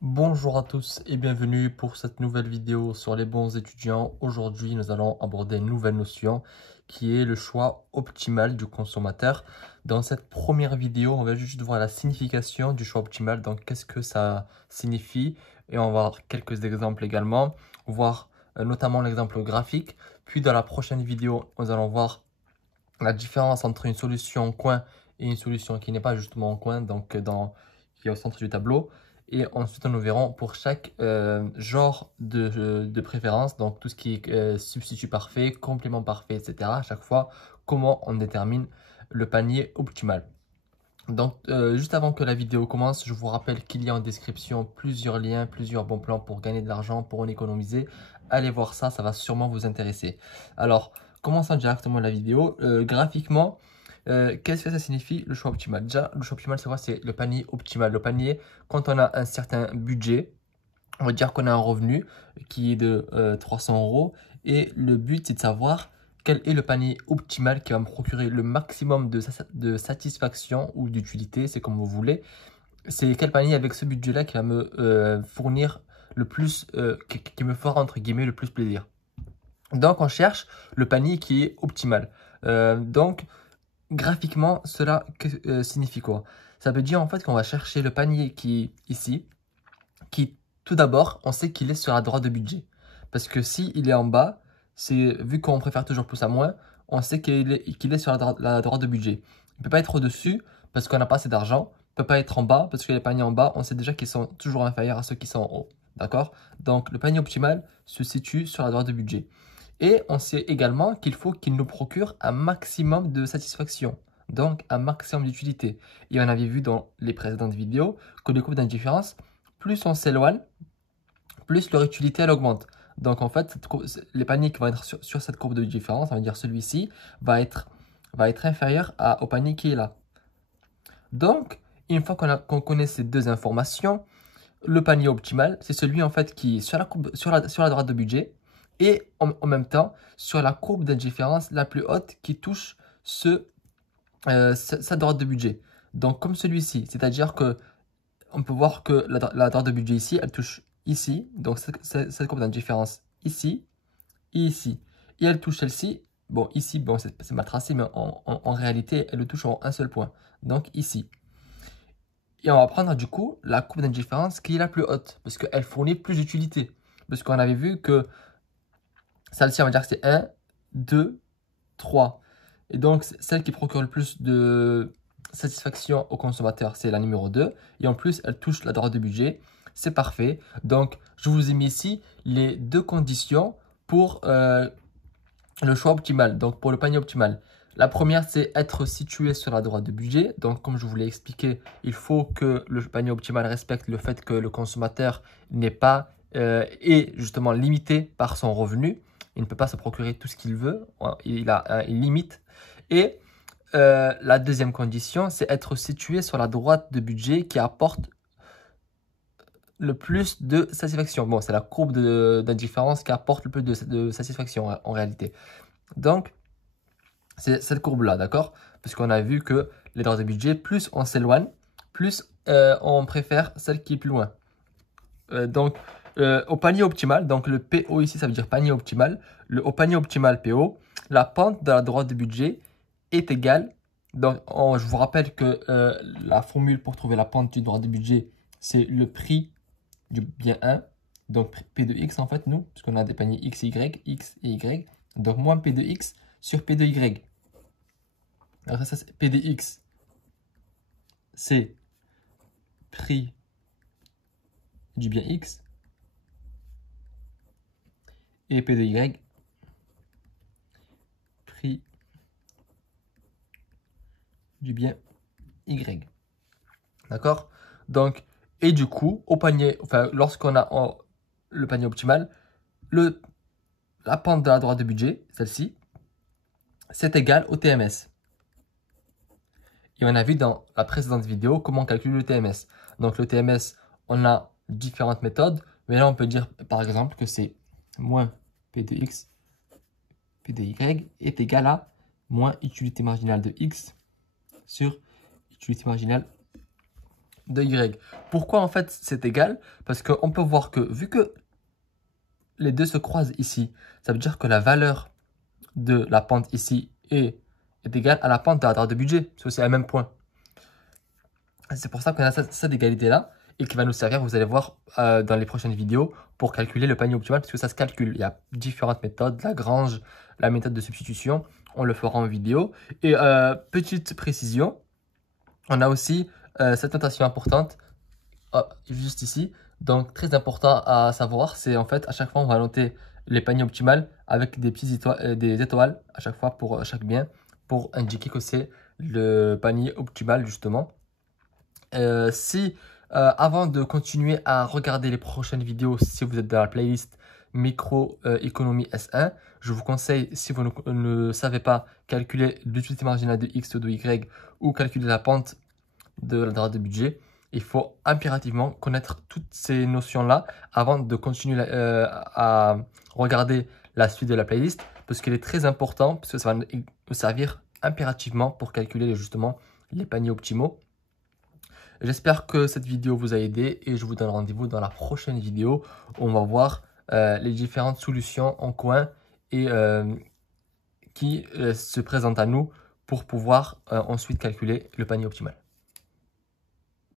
Bonjour à tous et bienvenue pour cette nouvelle vidéo sur les bons étudiants. Aujourd'hui, nous allons aborder une nouvelle notion qui est le choix optimal du consommateur. Dans cette première vidéo, on va juste voir la signification du choix optimal, donc qu'est-ce que ça signifie, et on va voir quelques exemples également, voir notamment l'exemple graphique. Puis dans la prochaine vidéo, nous allons voir la différence entre une solution en coin et une solution qui n'est pas justement en coin, donc qui est au centre du tableau. Et ensuite, nous verrons pour chaque genre de préférence, donc tout ce qui est substitut parfait, complément parfait, etc. À chaque fois, comment on détermine le panier optimal. Donc, juste avant que la vidéo commence, je vous rappelle qu'il y a en description plusieurs liens, plusieurs bons plans pour gagner de l'argent, pour en économiser. Allez voir ça, ça va sûrement vous intéresser. Alors, commençons directement la vidéo. Graphiquement, qu'est-ce que ça signifie le choix optimal? Déjà, le choix optimal, c'est quoi? C'est le panier optimal. Le panier, quand on a un certain budget, on va dire qu'on a un revenu qui est de 300 euros et le but c'est de savoir quel est le panier optimal qui va me procurer le maximum de satisfaction ou d'utilité, c'est comme vous voulez. C'est quel panier avec ce budget-là qui va me fournir le plus, qui me fera entre guillemets le plus plaisir. Donc on cherche le panier qui est optimal. Donc graphiquement, cela signifie quoi? Ça veut dire en fait qu'on va chercher le panier qui est ici, qui tout d'abord, on sait qu'il est sur la droite de budget. Parce que si il est en bas, c'est vu qu'on préfère toujours plus à moins, on sait qu'il est sur la droite de budget. Il ne peut pas être au-dessus parce qu'on n'a pas assez d'argent. Il ne peut pas être en bas parce que les paniers en bas, on sait déjà qu'ils sont toujours inférieurs à ceux qui sont en haut. D'accord? Donc le panier optimal se situe sur la droite de budget. Et on sait également qu'il faut qu'il nous procure un maximum de satisfaction. Donc un maximum d'utilité. Et on avait vu dans les précédentes vidéos que les courbes d'indifférence, plus on s'éloigne, plus leur utilité elle augmente. Donc en fait, les paniers qui vont être sur cette courbe de différence, on va dire celui-ci, va être inférieur au panier qui est là. Donc, une fois qu'on connaît ces deux informations, le panier optimal, c'est celui en fait qui est sur la droite de budget et en même temps sur la courbe d'indifférence la plus haute qui touche sa droite de budget. Donc comme celui-ci, c'est-à-dire que on peut voir que la droite de budget ici, elle touche ici, donc cette courbe d'indifférence ici et ici. Et elle touche celle-ci, bon ici, bon c'est mal tracé, mais en réalité, elle le touche en un seul point, donc ici. Et on va prendre du coup la courbe d'indifférence qui est la plus haute, parce qu'elle fournit plus d'utilité. Parce qu'on avait vu que celle-ci, on va dire que c'est 1, 2, 3. Et donc, celle qui procure le plus de satisfaction au consommateur, c'est la numéro 2. Et en plus, elle touche la droite de budget. C'est parfait. Donc, je vous ai mis ici les deux conditions pour le choix optimal, donc pour le panier optimal. La première, c'est être situé sur la droite de budget. Donc, comme je vous l'ai expliqué, il faut que le panier optimal respecte le fait que le consommateur n'est pas est justement limité par son revenu. Il ne peut pas se procurer tout ce qu'il veut. Il a une limite. Et la deuxième condition, c'est être situé sur la droite de budget qui apporte le plus de satisfaction. Bon, c'est la courbe d'indifférence qui apporte le plus de satisfaction en réalité. Donc, c'est cette courbe-là, d'accord? Parce qu'on a vu que les droits de budget, plus on s'éloigne, plus on préfère celle qui est plus loin. Donc, au panier optimal, donc le PO ici, ça veut dire panier optimal. Au panier optimal PO, la pente de la droite de budget est égale. Donc, je vous rappelle que la formule pour trouver la pente du droit de budget, c'est le prix du bien 1. Donc, P de X en fait, nous, parce qu'on a des paniers X et Y, X et Y. Donc, moins P de X sur P de Y. Alors, ça, c'est P de X, c'est prix du bien X. Et P de Y, prix du bien Y. D'accord? Donc, et du coup, au panier, enfin, lorsqu'on a le panier optimal, la pente de la droite de budget, celle-ci, c'est égal au TMS. Et on a vu dans la précédente vidéo comment calculer le TMS. Donc, le TMS, on a différentes méthodes, mais là, on peut dire, par exemple, que c'est moins P de X, P de Y est égal à moins utilité marginale de X sur utilité marginale de Y. Pourquoi en fait c'est égal? Parce qu'on peut voir que vu que les deux se croisent ici, ça veut dire que la valeur de la pente ici est égale à la pente de la droite de budget, parce que c'est le même point. C'est pour ça qu'on a cette égalité-là et qui va nous servir, vous allez voir dans les prochaines vidéos, pour calculer le panier optimal, parce que ça se calcule. Il y a différentes méthodes, Lagrange, la méthode de substitution, on le fera en vidéo. Et petite précision, on a aussi cette notation importante, juste ici. Donc très important à savoir, c'est en fait à chaque fois on va noter les paniers optimales avec des petites des étoiles à chaque fois pour chaque bien, pour indiquer que c'est le panier optimal justement. Avant de continuer à regarder les prochaines vidéos, si vous êtes dans la playlist Microéconomie S1, je vous conseille, si vous ne savez pas calculer l'utilité marginale de X ou de Y ou calculer la pente de la droite de budget, il faut impérativement connaître toutes ces notions-là avant de continuer à regarder la suite de la playlist, parce qu'elle est très importante, parce que ça va nous servir impérativement pour calculer justement les paniers optimaux. J'espère que cette vidéo vous a aidé et je vous donne rendez-vous dans la prochaine vidéo où on va voir les différentes solutions en coin et qui se présentent à nous pour pouvoir ensuite calculer le panier optimal.